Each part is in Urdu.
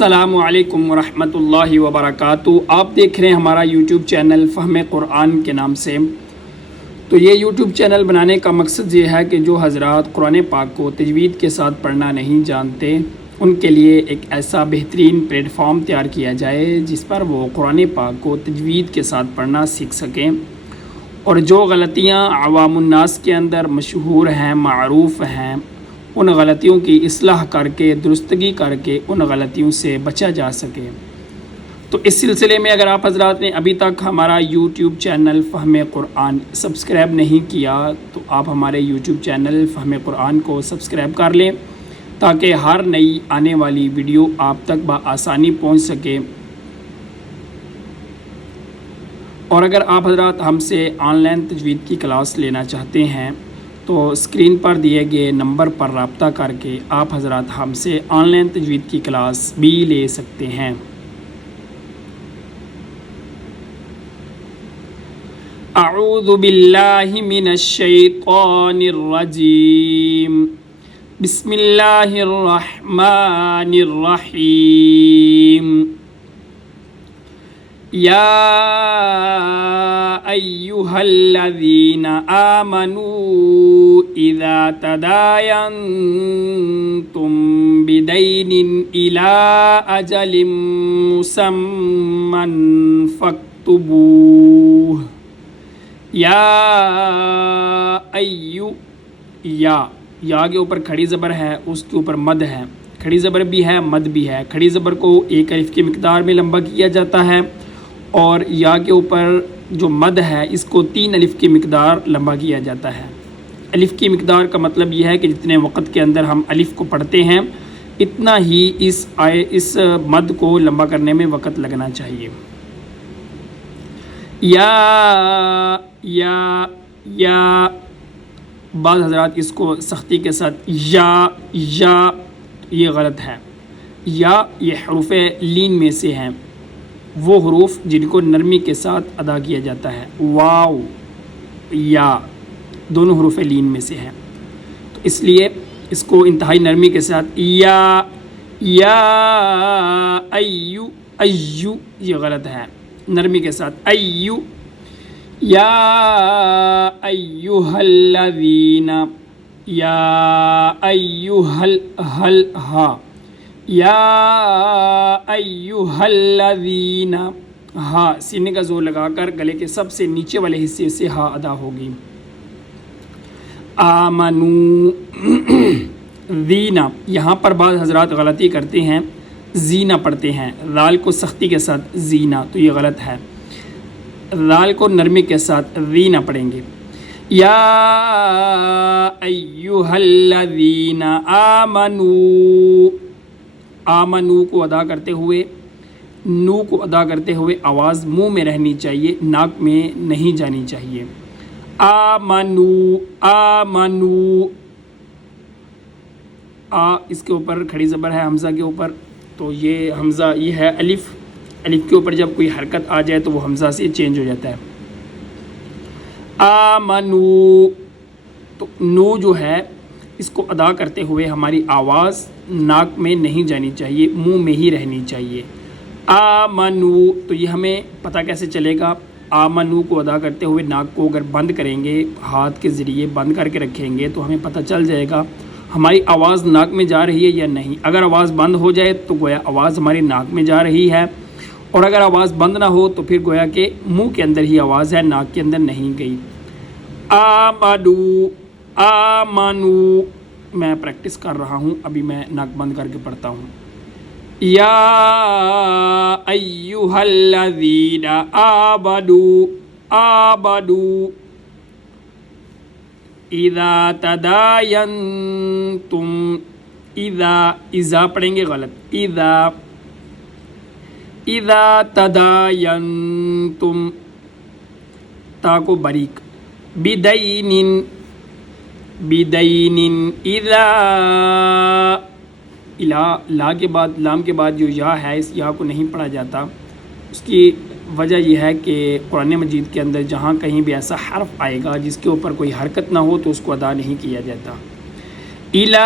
السلام علیکم ورحمۃ اللہ وبرکاتہ۔ آپ دیکھ رہے ہیں ہمارا یوٹیوب چینل فہم قرآن کے نام سے۔ تو یہ یوٹیوب چینل بنانے کا مقصد یہ ہے کہ جو حضرات قرآن پاک کو تجوید کے ساتھ پڑھنا نہیں جانتے ان کے لیے ایک ایسا بہترین پلیٹ فارم تیار کیا جائے جس پر وہ قرآن پاک کو تجوید کے ساتھ پڑھنا سیکھ سکیں، اور جو غلطیاں عوام الناس کے اندر مشہور ہیں، معروف ہیں، ان غلطیوں کی اصلاح کر کے، درستگی کر کے ان غلطیوں سے بچا جا سکے۔ تو اس سلسلے میں اگر آپ حضرات نے ابھی تک ہمارا یوٹیوب چینل فہم قرآن سبسکرائب نہیں کیا تو آپ ہمارے یوٹیوب چینل فہم قرآن کو سبسکرائب کر لیں تاکہ ہر نئی آنے والی ویڈیو آپ تک بآسانی پہنچ سکے۔ اور اگر آپ حضرات ہم سے آن لائن تجوید کی کلاس لینا چاہتے ہیں تو اسکرین پر دیے گئے نمبر پر رابطہ کر کے آپ حضرات ہم سے آن لائن تجوید کی کلاس بھی لے سکتے ہیں۔ اعوذ باللہ من الشیطان الرجیم، بسم اللہ الرحمن الرحیم۔ یا ایہا الذین آمنوا اذا تداینتم بدین الی اجل مسمى فاکتبوہ۔ یا کے اوپر کھڑی زبر ہے، اس کے اوپر مد ہے، کھڑی زبر بھی ہے، مد بھی ہے۔ کھڑی زبر کو ایک الف کی مقدار میں لمبا کیا جاتا ہے، اور یا کے اوپر جو مد ہے اس کو 3 الف کی مقدار لمبا کیا جاتا ہے۔ الف کی مقدار کا مطلب یہ ہے کہ جتنے وقت کے اندر ہم الف کو پڑھتے ہیں اتنا ہی اس مد کو لمبا کرنے میں وقت لگنا چاہیے۔ یا بعض حضرات اس کو سختی کے ساتھ یا یہ غلط ہے۔ یا یہ حروف لین میں سے ہیں، وہ حروف جن کو نرمی کے ساتھ ادا کیا جاتا ہے۔ واو یا دونوں حروف لین میں سے ہیں، تو اس لیے اس کو انتہائی نرمی کے ساتھ یا ایو یہ غلط ہے، نرمی کے ساتھ ایو۔ یا ایہا الذین، یا ایہا یا ایہا الذین، ہا سینے کا زور لگا کر گلے کے سب سے نیچے والے حصے سے ہا ادا ہوگی۔ آمنو زینا، یہاں پر بعض حضرات غلطی کرتے ہیں، زینا پڑھتے ہیں، رال کو سختی کے ساتھ زینا، تو یہ غلط ہے۔ رال کو نرمی کے ساتھ زینا پڑھیں گے۔ یا ایہا الذین آمنو، آمنو کو ادا کرتے ہوئے، نو کو ادا کرتے ہوئے آواز منہ میں رہنی چاہیے، ناک میں نہیں جانی چاہیے۔ آمنو اس کے اوپر کھڑی زبر ہے حمزہ کے اوپر، تو یہ حمزہ یہ ہے الف کے اوپر جب کوئی حرکت آ جائے تو وہ حمزہ سے چینج ہو جاتا ہے۔ آمنو، تو نو جو ہے اس کو ادا کرتے ہوئے ہماری آواز ناک میں نہیں جانی چاہیے، منہ میں ہی رہنی چاہیے۔ آمنو، تو یہ ہمیں پتہ کیسے چلے گا؟ آمنو کو ادا کرتے ہوئے ناک کو اگر بند کریں گے، ہاتھ کے ذریعے بند کر کے رکھیں گے تو ہمیں پتہ چل جائے گا ہماری آواز ناک میں جا رہی ہے یا نہیں۔ اگر آواز بند ہو جائے تو گویا آواز ہماری ناک میں جا رہی ہے، اور اگر آواز بند نہ ہو تو پھر گویا کہ منہ کے اندر ہی آواز ہے، ناک کے اندر نہیں گئی۔ آمنو میں پریکٹس کر رہا ہوں، ابھی میں ناک بند کر کے پڑھتا ہوں۔ یا ایہا الذین آمنوا اذا تداینتم، اذا پڑھیں گے غلط، اذا تداینتم، تا کو باریک، بدین اذا، لا کے بعد لام کے بعد جو یا ہے اس یا کو نہیں پڑھا جاتا، اس کی وجہ یہ ہے کہ قرآن مجید کے اندر جہاں کہیں بھی ایسا حرف آئے گا جس کے اوپر کوئی حرکت نہ ہو تو اس کو ادا نہیں کیا جاتا۔ الی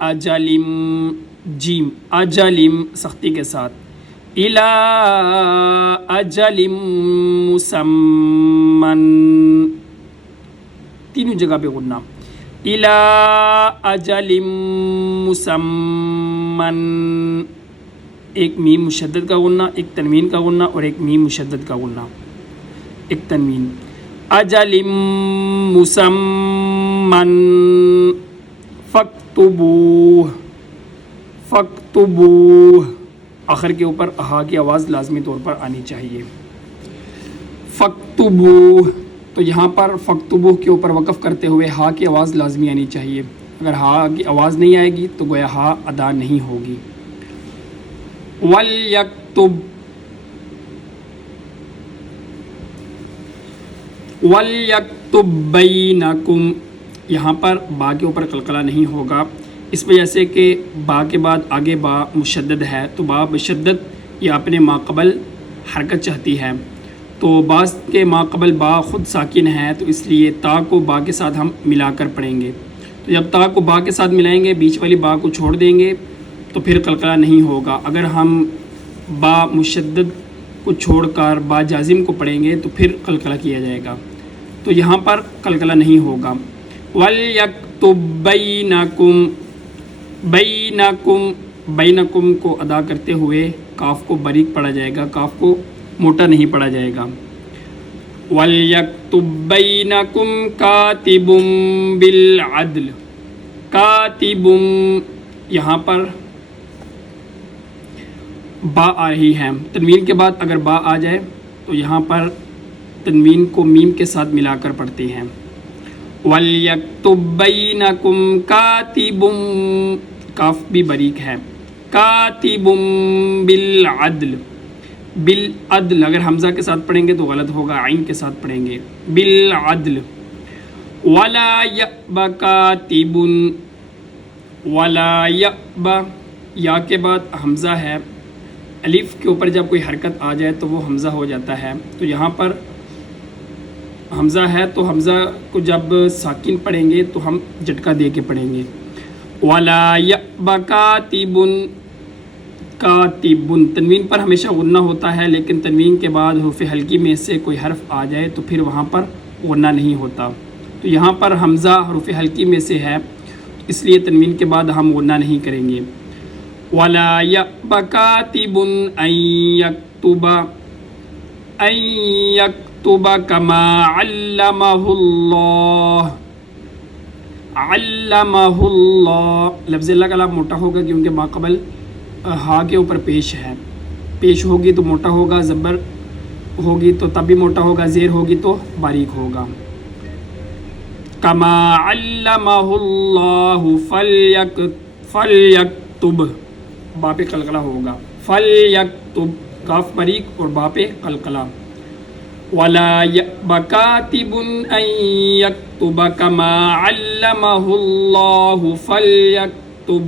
اجل، جیم اجلم سختی کے ساتھ، الا اجلم مسمن، تینوں جگہ پہ غنہ، الا اجلم مسمن، ایک میم مشدد کا غنہ، ایک تنوین کا غنہ اور ایک میم مشدد کا غنہ، ایک تنوین، اجلم مسمن فاکتبوہ، فاکتبوہ، آخر کے اوپر ہا کی آواز لازمی طور پر آنی چاہیے، فاکتبوہ، تو یہاں پر فاکتبوہ کے اوپر وقف کرتے ہوئے ہا کی آواز لازمی آنی چاہیے، اگر ہا کی آواز نہیں آئے گی تو گویا ہا ادا نہیں ہوگی۔ وَلْيَكْتُبْ، وَلْيَكْتُبْ بَيْنَكُمْ، یہاں پر با کے اوپر قلقلہ نہیں ہوگا، اس وجہ سے کہ با کے بعد آگے با مشدد ہے، تو با بشدت یہ اپنے ماقبل حرکت چاہتی ہے، تو بعض کے ماقبل با خود ساکن ہے، تو اس لیے تا کو با کے ساتھ ہم ملا کر پڑھیں گے، تو جب تا کو با کے ساتھ ملائیں گے بیچ والی با کو چھوڑ دیں گے تو پھر قلقلہ نہیں ہوگا، اگر ہم با مشدد کو چھوڑ کر با جازم کو پڑھیں گے تو پھر قلقلہ کیا جائے گا، تو یہاں پر قلقلہ نہیں ہوگا۔ وَلْيَكْتُبْ بَيْنَكُمْ، بَيْنَكُمْ، بَيْنَكُمْ کو ادا کرتے ہوئے کاف کو باریک پڑھا جائے گا، کاف کو موٹا نہیں پڑھا جائے گا۔ وَلْيَكْتُبْ بَيْنَكُمْ كَاتِبٌ بِالْعَدْلِ، کاتب، یہاں پر با آ رہی ہے، تنوین کے بعد اگر با آ جائے تو یہاں پر تنوین کو میم کے ساتھ ملا کر پڑھتے ہیں۔ وَلْيَكْتُبْ بَيْنَكُمْ كَاتِبٌ، کاف بھی باریک ہے، كَاتِبٌ بِالْعَدْلِ، بالعدل اگر حمزہ کے ساتھ پڑھیں گے تو غلط ہوگا، عین کے ساتھ پڑھیں گے، بالعدل۔ وَلَا يَأْبَ كَاتِبٌ، وَلَا يَأْبَ، یا کے بعد حمزہ ہے، الف کے اوپر جب کوئی حرکت آ جائے تو وہ حمزہ ہو جاتا ہے، تو یہاں پر حمزہ ہے تو حمزہ کو جب ساکن پڑھیں گے تو ہم جھٹکا دے کے پڑھیں گے۔ وَلَا يَأْبَ كَاتِبٌ، کاتبن، تنوین پر ہمیشہ غنہ ہوتا ہے، لیکن تنوین کے بعد حروف حلقی میں سے کوئی حرف آ جائے تو پھر وہاں پر غنہ نہیں ہوتا، تو یہاں پر حمزہ حروف حلقی میں سے ہے، اس لیے تنوین کے بعد ہم غنہ نہیں کریں گے۔ وَلَا يَأْبَ كَاتِبٌ أَن يَكْتُبَ، أَن يَكْتُبَ كَمَا عَلَّمَهُ اللَّهُ، عَلَّمَهُ اللَّهُ، لفظ اللہ کا لام موٹا ہوگا کیونکہ ماقبل ہا کے اوپر پیش ہے، پیش ہوگی تو موٹا ہوگا، زبر ہوگی تو تب بھی موٹا ہوگا، زیر ہوگی تو باریک ہوگا۔ کما علمہ اللہ فلیکتب، با پہ قلقلہ ہوگا، فلیکتب، کاف باریک اور با پہ قلقلہ۔ ولا یأب کاتب ان یکتب کما علمہ اللہ فلیکتب،